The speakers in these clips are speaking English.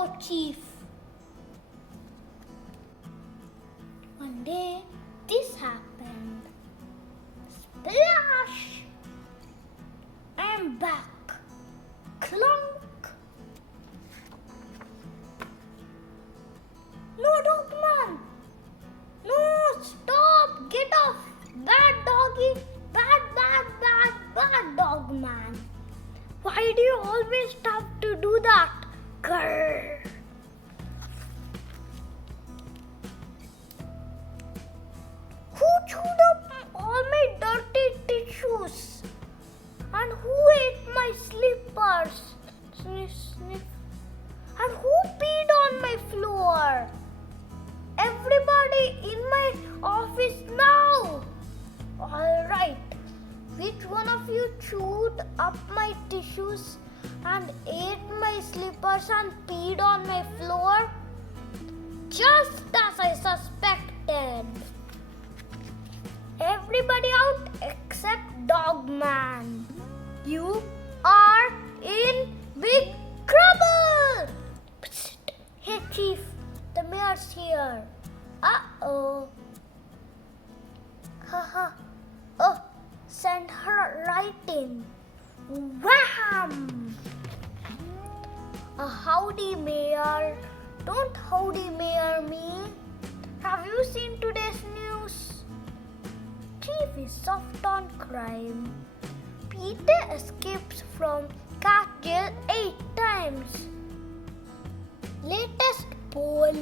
Robo Chief. One day, this happened. Splash! I'm back. Clunk! No, Dogman! No, stop! Get off! Bad doggy! Bad Dogman! Why do you always have to do that? Grrr! Who chewed up all my dirty tissues? And who ate my slippers? Sniff, sniff. And who peed on my floor? Everybody in my office now! Alright, which one of you chewed up my tissues and ate my slippers and peed on my floor? Just as I suspected. Everybody out except Dogman. You are in big trouble! Psst. Hey Chief, the mayor's here. Uh-oh. Haha. Oh, send her right in. Wham! Howdy, Mayor. Don't howdy, Mayor me. Have you seen today's news? Chief is soft on crime. Peter escapes from cat jail 8 times. Latest poll.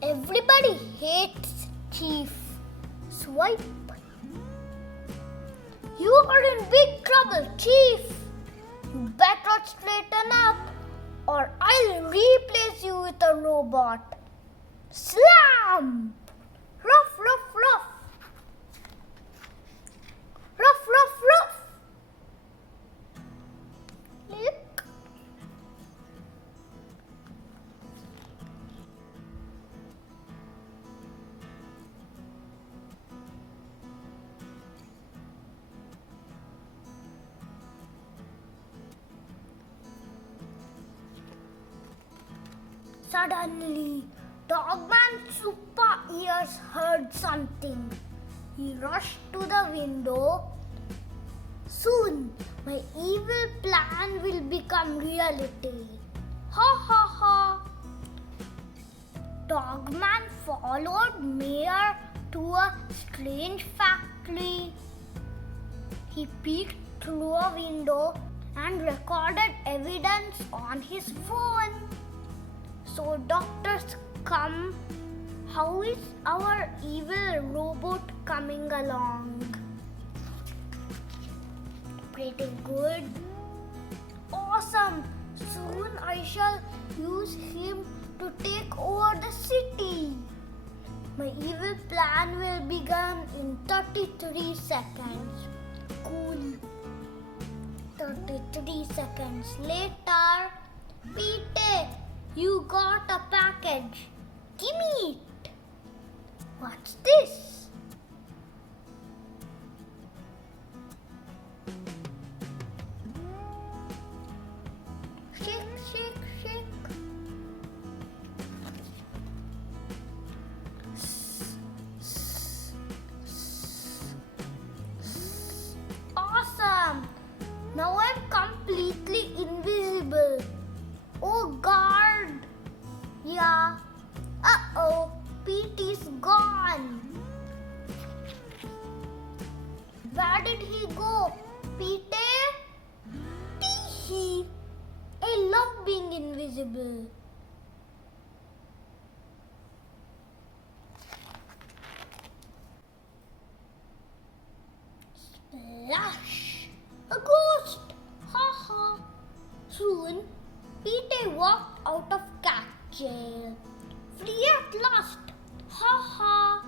Everybody hates Chief. Swipe. You are in big trouble, Chief. You better straighten up or I'll replace you with a robot. Slam! Ruff, ruff, ruff. Ruff, ruff, ruff. Lick. Suddenly, Dogman's super ears heard something. He rushed to the window. Soon, my evil plan will become reality. Ha ha ha! Dogman followed Mayor to a strange factory. He peeked through a window and recorded evidence on his phone. So doctors come. How is our evil robot coming along? Pretty good. Awesome. Soon I shall use him to take over the city. My evil plan will begin in 33 seconds. Cool. 33 seconds later. Petey, you got a package. Gimme it. What's this? Shake, shake, shake. Awesome. Now I'm completely invisible. Oh, guard. Yeah. Uh-oh. Petey's gone. Where did he go? Petey? Tee-hee. I love being invisible. Splash! A ghost! Ha ha! Soon, Petey walked out of cat jail. Free at last! Ha ha!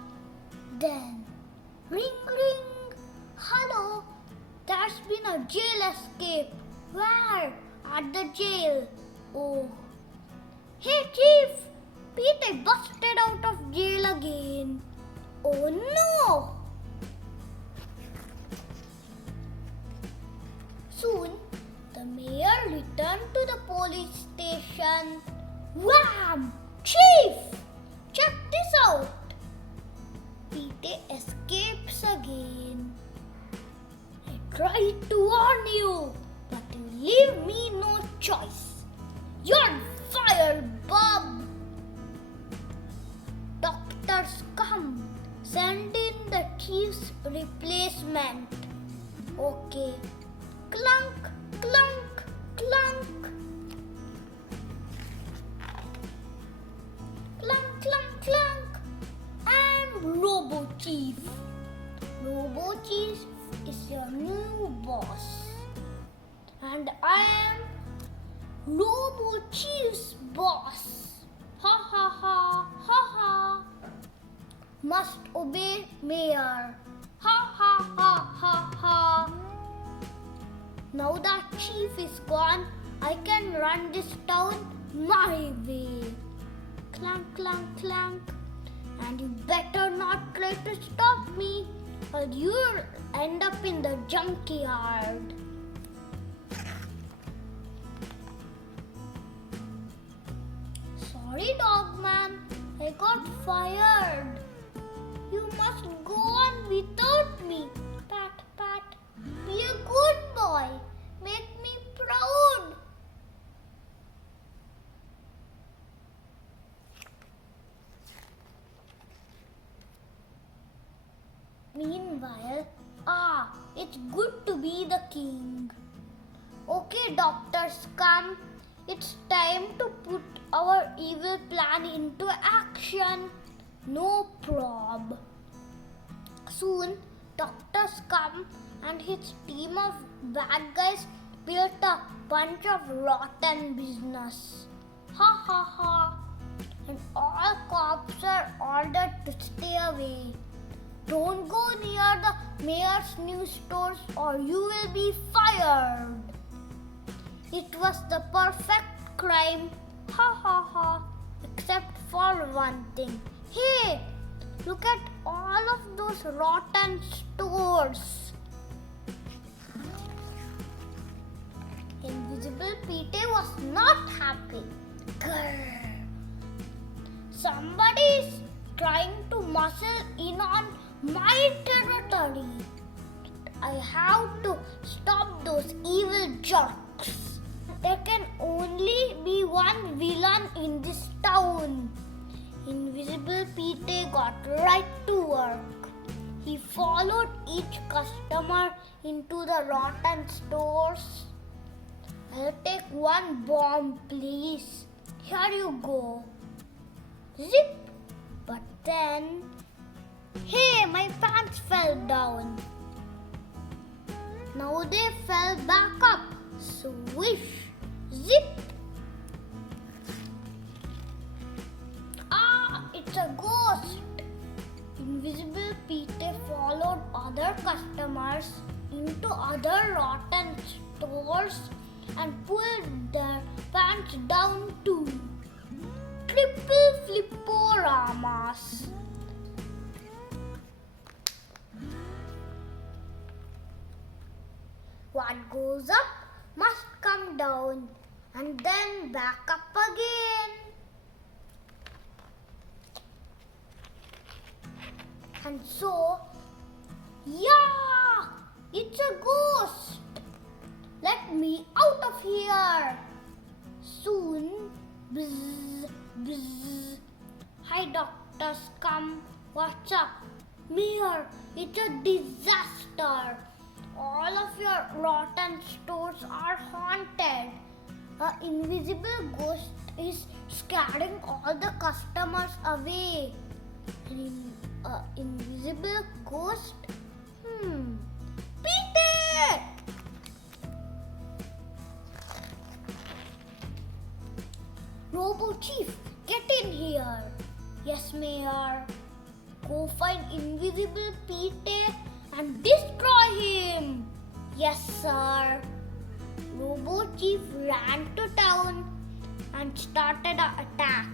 Then, ring ring! Hello! There's been a jail escape. Where? At the jail. Oh. Hey Chief! Petey busted out of jail again. Oh no! Soon, the mayor returned to the police station. Wham! Chief! Check this out! Petey escapes again. I tried to warn you, but you leave me no choice. You're fired, Bob! Doctors come. Send in the chief's replacement. Okay. Clunk, clunk, clunk. Clunk, clunk, clunk. I'm Robo Chief. Robo Chief is your new boss. And I am Robo Chief's boss. Ha ha ha, ha ha. Must obey mayor. Ha ha ha ha ha. Now that chief is gone, I can run this town my way. Clank, clank, clank. And you better not try to stop me, or you'll end up in the junkyard. Sorry, Dogman. I got fired. You must go on without me. Pat, pat. Be a good boy. Make me proud. Meanwhile, it's good to be the king. Okay, doctors, come. It's time to put our evil plan into action. No prob. Soon, doctors come and his team of bad guys built a bunch of rotten business. Ha ha ha. And all cops are ordered to stay away. Don't go near the mayor's new stores or you will be fired. It was the perfect crime. Ha ha ha. Except for one thing. Hey, look at all of those rotten stores. Invisible Petey was not happy. Grrr. Somebody is trying to muscle in on my territory. I have to stop those evil jerks. There can only be one villain in this town. Invisible Petey got right to work. He followed each customer into the rotten stores. I'll take one bomb, please. Here you go. Zip! But then, hey, my pants fell down. Now they fell back up. Swish! Zip! It's a ghost. Invisible Petey followed other customers into other rotten stores and pulled their pants down too. Triple flipporamas. What goes up must come down and then back up again. And so, yeah, it's a ghost. Let me out of here. Soon, bzz, bzz. Hi, doctors, come. What's up? Mayor, it's a disaster. All of your rotten stores are haunted. An invisible ghost is scaring all the customers away. Invisible ghost? Petey! Robo Chief, get in here. Yes, Mayor. Go find Invisible Petey and destroy him. Yes, sir. Robo Chief ran to town and started an attack.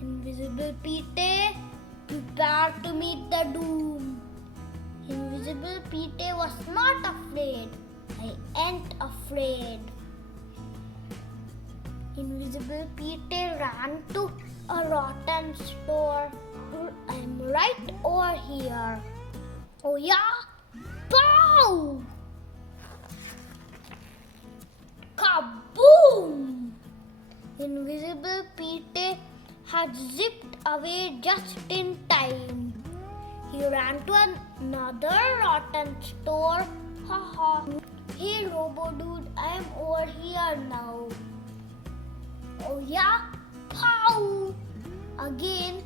Invisible Petey, prepare to meet the doom. Invisible Petey was not afraid. I ain't afraid. Invisible Invisible Petey ran to a rotten store. I'm right over here. Oh yeah? Pow! Kaboom! Invisible Petey had zipped away just in time. He ran to another rotten store. Haha. Hey Robo Dude, I am over here now. Oh yeah? Pow! Again,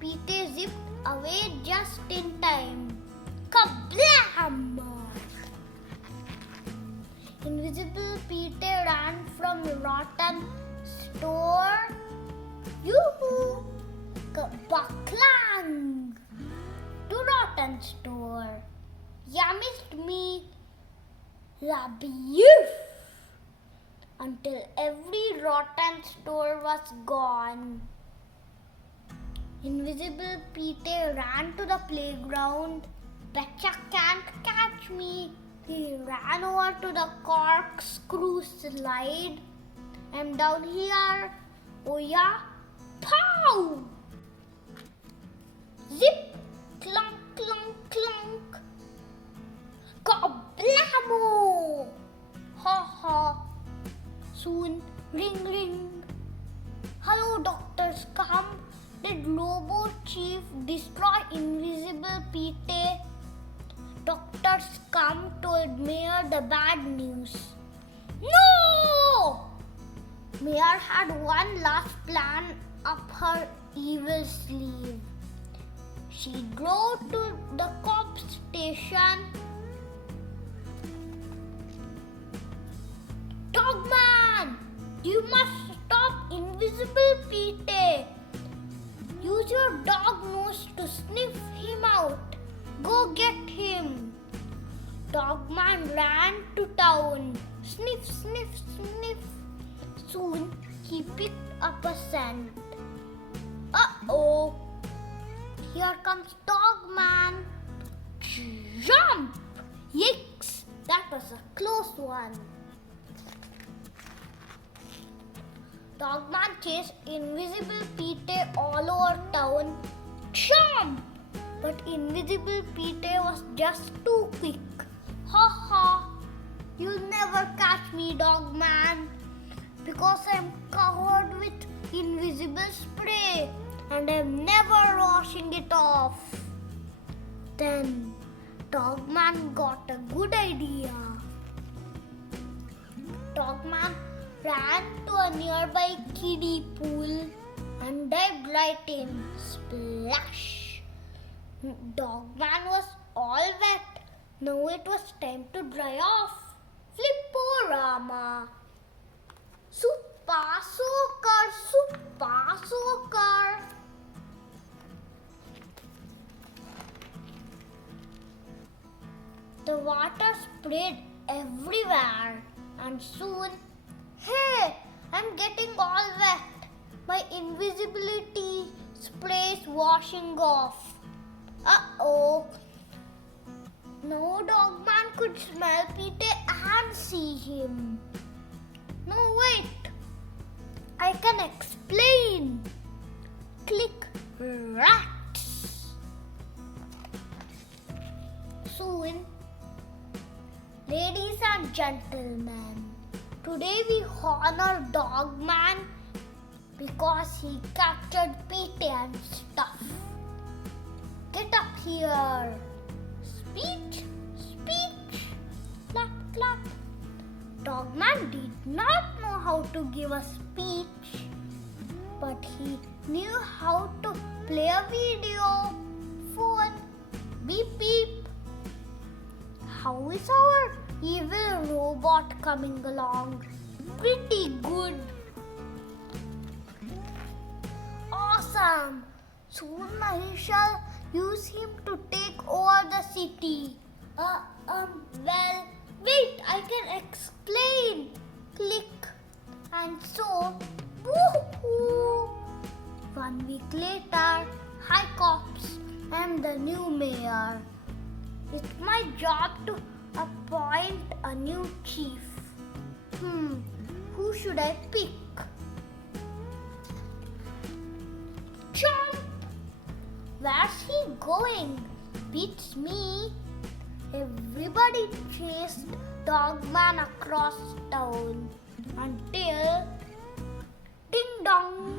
Petey zipped away just in time. Kablam! Invisible Petey ran from the rotten store. Yoo-hoo! Baklang! To rotten store. Ya missed me. Labiyoof! Until every rotten store was gone. Invisible Petey ran to the playground. Betcha can't catch me. He ran over to the corkscrew slide. I'm down here. Oh yeah? Pow! Zip! Clunk, clunk, clunk. Kablamo! Ha ha. Soon, ring, ring. Hello, Dr. Scum. Did Robo Chief destroy Invisible Petey? Dr. Scum told Mayor the bad news. No! Mayor had one last plan up her evil sleeve. She drove to the cop station. Dogman! You must stop Invisible Petey. Use your dog nose to sniff him out. Go get him. Dogman ran to town. Sniff, sniff, sniff. Soon he picked up a scent. Uh-oh. Here comes Dogman. Jump! Yikes! That was a close one. Dogman chased Invisible Petey all over town. Jump! But Invisible Petey was just too quick. Ha ha! You'll never catch me, Dogman, because I'm covered with invisible spray and I'm never washing it off. Then Dogman got a good idea. Dogman ran to a nearby kiddie pool and dived right in. Splash! Dogman was all wet. Now it was time to dry off. Flipporama! Suppa soaker! The water sprayed everywhere and soon, hey, I'm getting all wet. My invisibility spray is washing off. Uh-oh. No, Dogman could smell Petey and see him. No, wait. I can explain. Click rats. Soon, ladies and gentlemen, today we honor Dogman because he captured Petey and stuff. Get up here. Speech, speech, clap, clap. Dogman did not know how to give a speech, but he knew how to play a video. Phone, beep, beep. How is our evil robot coming along? Pretty good. Awesome. Soon I shall use him to take over the city. Well, wait, I can explain. Click. And so, woohoo! 1 week later, hi cops, I'm the new mayor. It's my job to appoint a new chief. Who should I pick? Where's he going? Beats me. Everybody chased Dogman across town until ding dong.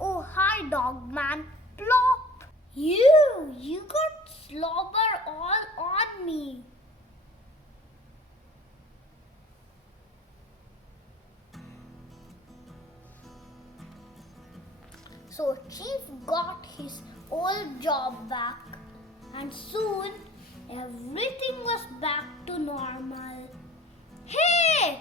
Oh, hi, Dogman. Plop. You got slobber all on me. So Chief got his old job back, and soon everything was back to normal. Hey!